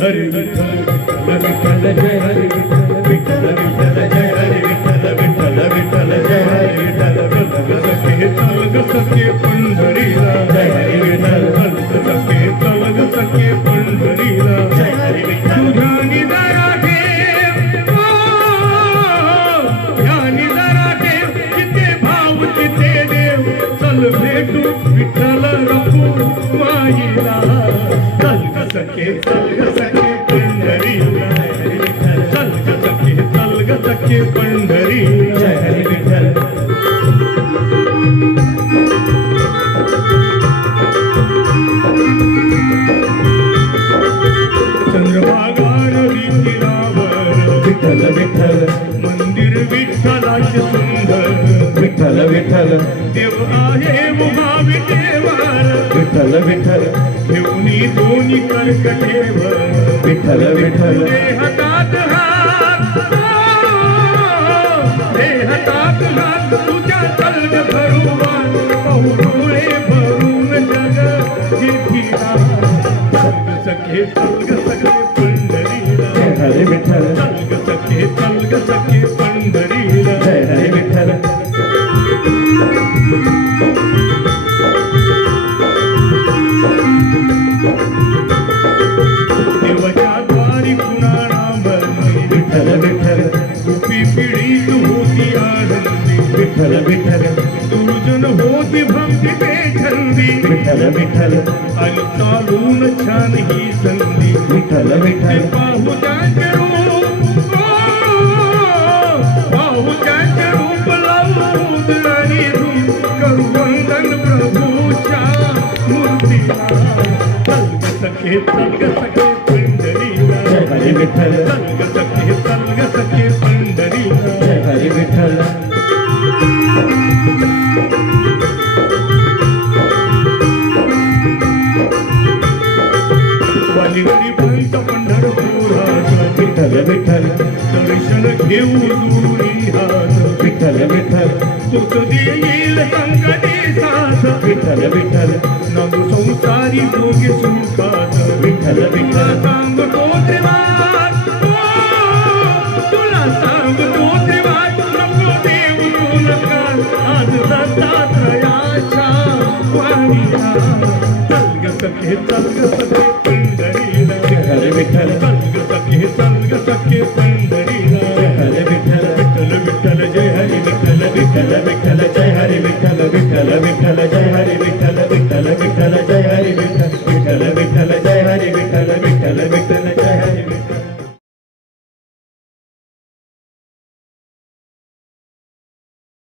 हरी विठ्ठल विठ्ठल जय हरी विठ्ठल विठ्ठल जय हरी विठ्ठल विठ्ठल विठ्ठल जय हरी विठ्ठल तलग सखे पंढरीला जय हरी विठ्ठल तलग सखे पंढरीला जय हरी विठ्ठल तुझ्या निदारा ठेव या निदारा ठेव जिथे भाव तिथे देव चल भेटू विठ्ठल रखू माईला तलग सखे पंढरीला तलग सखे पंढरीला जय हरी विठ्ठल चंद्रभागा नदी तीरावर विठ्ठल विठ्ठल मंदिर विठ्ठलाचे सुंदर विठ्ठल विठ्ठल देव आहे महाविठेवर विठ्ठल विठ्ठल घेऊनी दोन्ही कर्कटेवर विठ्ठल विठ्ठल हातात हात तुझ्या तलग भरुवान डोळे भरून जग जिथिला सखे तलग सखे पंढरीला जय हरी विठ्ठल तलग सखे पंढरीला जय हरी विठ्ठल देवाच्या द्वारी पुन्हा नाम विठ्ठल विठ्ठल सुपी पिढी तू होती आनंदी विठ्ठल विठ्ठल दुर्जन होती भक्ती बेछंदी विठ्ठल विठ्ठल आणि चालून छान ही संधी विठ्ठल विठ्ठल पाहू त्यांचे रूप लावून आणि करू वंदन प्रभूच्या मूर्तीला तलग सखे पंढरीला जय हरी विठ्ठल तलग सखे पंढरीला जय हरी विठ्ठल वालीगडी पंत पंढरपुरात विठ्ठल विठ्ठल दर्शन घेऊ दूरी हात विठ्ठल विठ्ठल तुझ देईल संकटी साथ विठ्ठल विठ्ठल नव संसारी भोगी सुखात विठ्ठल विठ्ठल सांगतो त्रिवाद तुला सांगतो त्रिवाद नको देव तुलकार आज दत्तात्रयाच्या वाणीला तलग सखे पंढरीला जय हरी विठ्ठल तलग सखे पंढरीला जय हरी